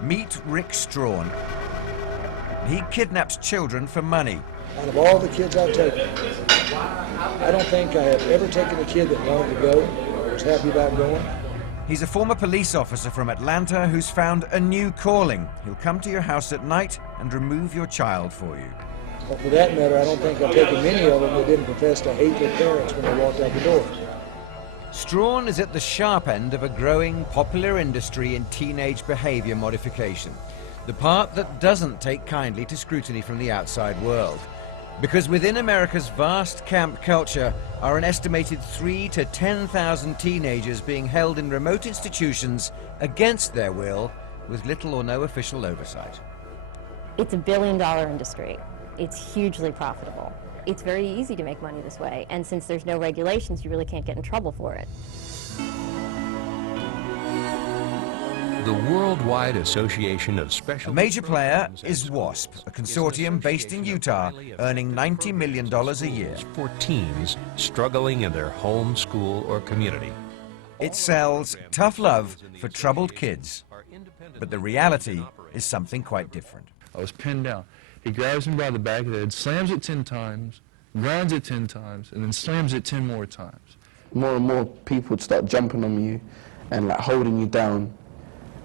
Meet Rick Strawn. He kidnaps children for money. Out of all the kids I've taken, I don't think I have ever taken a kid that wanted to go, was happy about going. He's a former police officer from Atlanta who's found a new calling. He'll come to your house at night and remove your child for you. But for that matter, I don't think I've taken many of them that didn't profess to hate their parents when they walked out the door. Strawn is at the sharp end of a growing popular industry in teenage behavior modification, the part that doesn't take kindly to scrutiny from the outside world. Because within America's vast camp culture are an estimated 3,000 to 10,000 teenagers being held in remote institutions against their will with little or no official oversight. It's a billion-dollar industry. It's hugely profitable. It's very easy to make money this way, and since there's no regulations, you really can't get in trouble for it. The Worldwide Association of Special... A major player is WASP, a consortium based in Utah, earning $90 million a year. For teens struggling in their home, school, or community. It sells tough love for troubled kids, but the reality is something quite different. I was pinned down. He grabs me by the back of the head, slams it 10 times, grounds it 10 times, and then slams it 10 more times. More and more people would start jumping on you and like holding you down.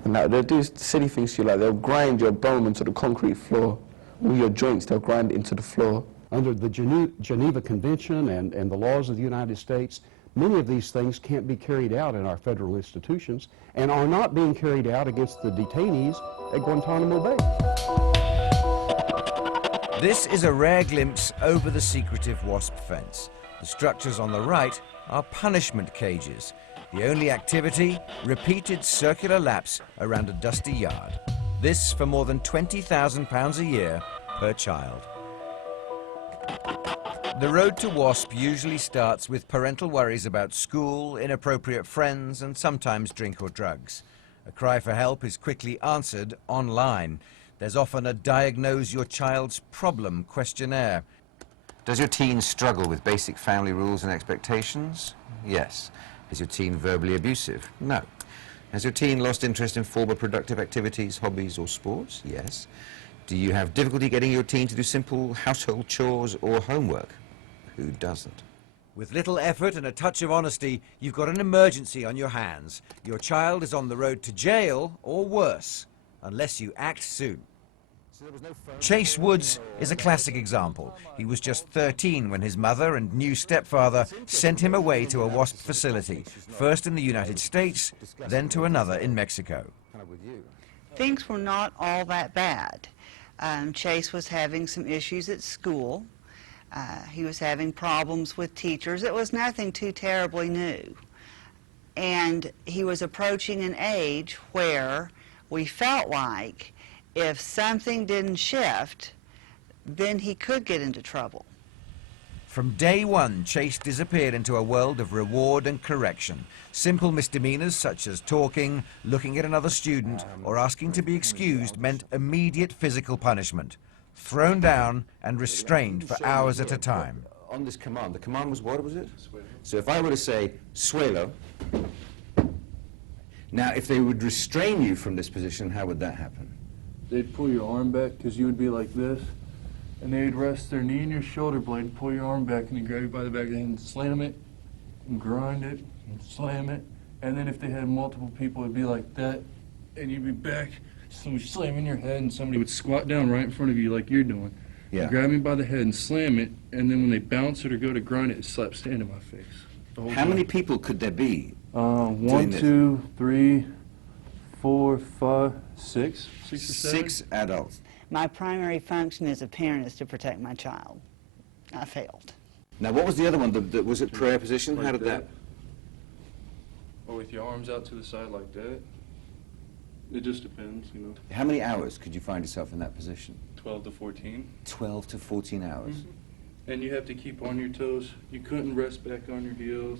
And like, they'll do silly things to you, like they'll grind your bone into the concrete floor. All your joints, they'll grind it into the floor. Under the Geneva Convention and the laws of the United States, many of these things can't be carried out in our federal institutions and are not being carried out against the detainees at Guantanamo Bay. This is a rare glimpse over the secretive WASP fence. The structures on the right are punishment cages. The only activity, repeated circular laps around a dusty yard. This for more than £20,000 a year per child. The road to WASP usually starts with parental worries about school, inappropriate friends, and sometimes drink or drugs. A cry for help is quickly answered online. There's often a diagnose your child's problem questionnaire. Does your teen struggle with basic family rules and expectations? Yes. Is your teen verbally abusive? No. Has your teen lost interest in former productive activities, hobbies, or sports? Yes. Do you have difficulty getting your teen to do simple household chores or homework? Who doesn't? With little effort and a touch of honesty, you've got an emergency on your hands. Your child is on the road to jail or worse, unless you act soon. Chase Woods is a classic example. He was just 13 when his mother and new stepfather sent him away to a WASP facility, first in the United States, then to another in Mexico. Things were not all that bad. Chase was having some issues at school. He was having problems with teachers. It was nothing too terribly new. And he was approaching an age where we felt like if something didn't shift, then he could get into trouble. From day one, Chase disappeared into a world of reward and correction. Simple misdemeanors such as talking, looking at another student, or asking to be excused meant immediate physical punishment. Thrown down and restrained for hours at a time. On this command, the command was what was it? So if I were to say, suelo, now if they would restrain you from this position, how would that happen? They'd pull your arm back because you would be like this, and they'd rest their knee in your shoulder blade, pull your arm back, and they'd grab you by the back and slam it, and grind it, and slam it. And then if they had multiple people, it'd be like that, and you'd be back, somebody slamming your head, and somebody would squat down right in front of you like you're doing. Yeah. Grab me by the head and slam it, and then when they bounce it or go to grind it, it slaps sand in my face. How many people could there be? 1, 2, 3, 4, 5, 6. 6 or 7. 6 adults. My primary function as a parent is to protect my child. I failed. Now, what was the other one? Was it prayer position? Like how did that? Or with your arms out to the side like that. It just depends, you know. How many hours could you find yourself in that position? 12 to 14. 12 to 14 hours. Mm-hmm. And you have to keep on your toes. You couldn't rest back on your heels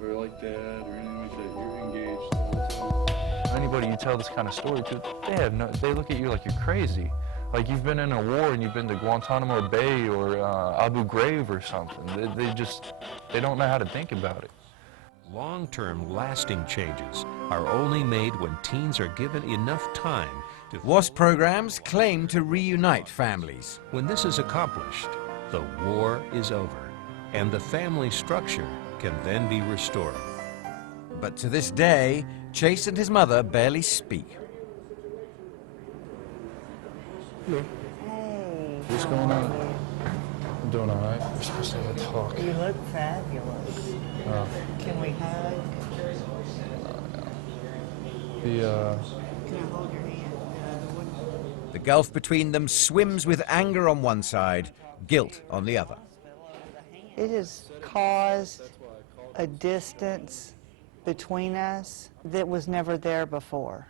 or like that or anything like that. You're engaged the whole time. Anybody you tell this kind of story to, they look at you like you're crazy. Like you've been in a war and you've been to Guantanamo Bay or Abu Ghraib or something. They don't know how to think about it. Long-term lasting changes are only made when teens are given enough time WASP programs claim to reunite families. When this is accomplished, the war is over, and the family structure can then be restored. But to this day, Chase and his mother barely speak. Hey. What's going on? I'm doing all right. We're supposed to have a talk. You look fabulous. Can we hug? The, Can I hold your hand? The other one? The gulf between them swims with anger on one side, guilt on the other. It has caused a distance between us that was never there before.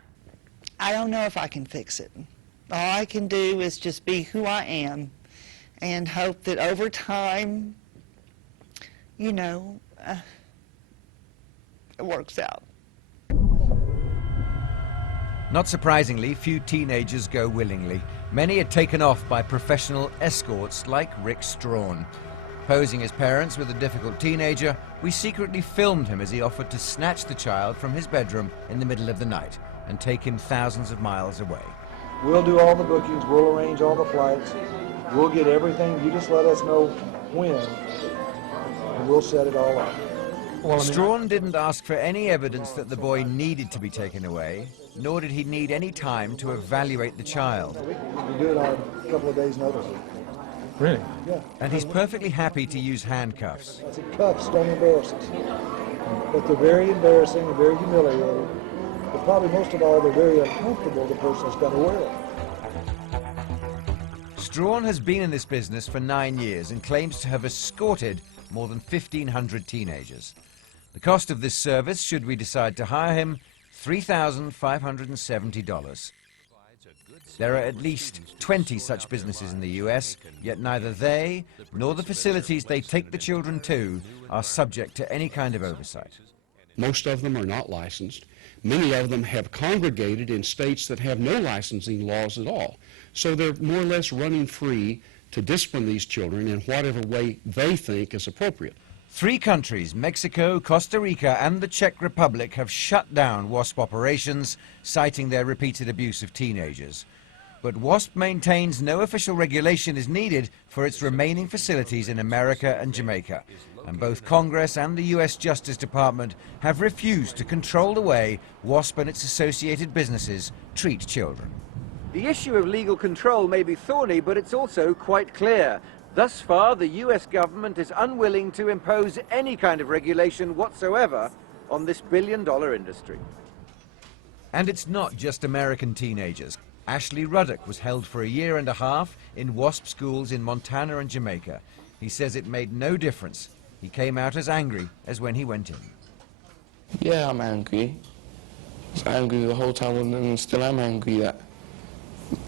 I don't know if I can fix it. All I can do is just be who I am and hope that over time, you know, it works out. Not surprisingly, few teenagers go willingly. Many are taken off by professional escorts like Rick Strawn. Posing as parents with a difficult teenager, we secretly filmed him as he offered to snatch the child from his bedroom in the middle of the night and take him thousands of miles away. We'll do all the bookings, we'll arrange all the flights, we'll get everything, you just let us know when, and we'll set it all up. Strawn didn't ask for any evidence that the boy needed to be taken away, nor did he need any time to evaluate the child. We can do it on a couple of days' notice. really? Yeah. And he's perfectly happy to use handcuffs. I said, cuffs don't embarrass us. But they're very embarrassing and very humiliating. But probably most of all, they're very uncomfortable, the person's going to wear it. Strawn has been in this business for 9 years and claims to have escorted more than 1,500 teenagers. The cost of this service, should we decide to hire him, $3,570. There are at least 20 such businesses in the US, yet neither they nor the facilities they take the children to are subject to any kind of oversight. Most of them are not licensed. Many of them have congregated in states that have no licensing laws at all. So they're more or less running free to discipline these children in whatever way they think is appropriate. 3 countries, Mexico, Costa Rica, and the Czech Republic, have shut down WASP operations, citing their repeated abuse of teenagers. But WASP maintains no official regulation is needed for its remaining facilities in America and Jamaica. And both Congress and the US Justice Department have refused to control the way WASP and its associated businesses treat children. The issue of legal control may be thorny, but it's also quite clear. Thus far, the US government is unwilling to impose any kind of regulation whatsoever on this billion-dollar industry. And it's not just American teenagers. Ashley Ruddock was held for a year and a half in WASP schools in Montana and Jamaica. He says it made no difference. He came out as angry as when he went in. Yeah, I'm angry. I was angry the whole time and still am angry that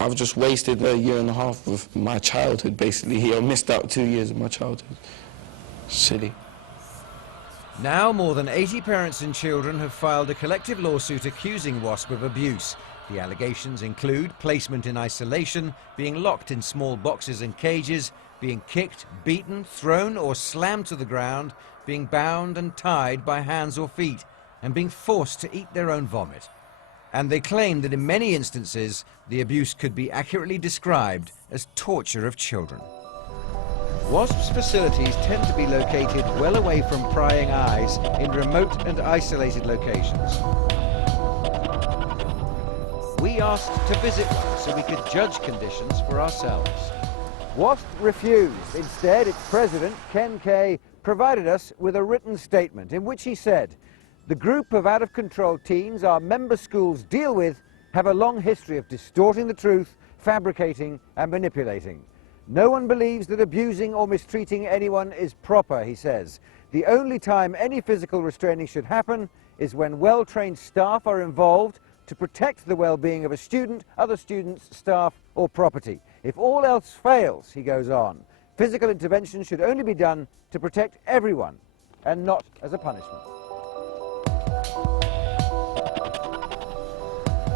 I've just wasted a year and a half of my childhood, basically. I missed out 2 years of my childhood. Silly. Now more than 80 parents and children have filed a collective lawsuit accusing WASP of abuse. The allegations include placement in isolation, being locked in small boxes and cages, being kicked, beaten, thrown or slammed to the ground, being bound and tied by hands or feet, and being forced to eat their own vomit. And they claim that in many instances, the abuse could be accurately described as torture of children. WASP's facilities tend to be located well away from prying eyes in remote and isolated locations. We asked to visit one so we could judge conditions for ourselves. WASP refused. Instead, its president, Ken Kay, provided us with a written statement in which he said, "The group of out-of-control teens our member schools deal with have a long history of distorting the truth, fabricating and manipulating. No one believes that abusing or mistreating anyone is proper," he says. "The only time any physical restraining should happen is when well-trained staff are involved to protect the well-being of a student, other students, staff or property. If all else fails," he goes on, "physical intervention should only be done to protect everyone and not as a punishment."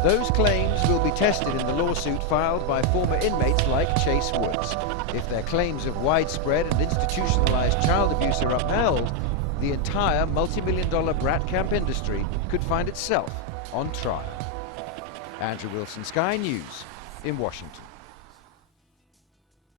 Those claims will be tested in the lawsuit filed by former inmates like Chase Woods. If their claims of widespread and institutionalized child abuse are upheld, the entire multi-million-dollar brat camp industry could find itself on trial. Andrew Wilson, Sky News in Washington.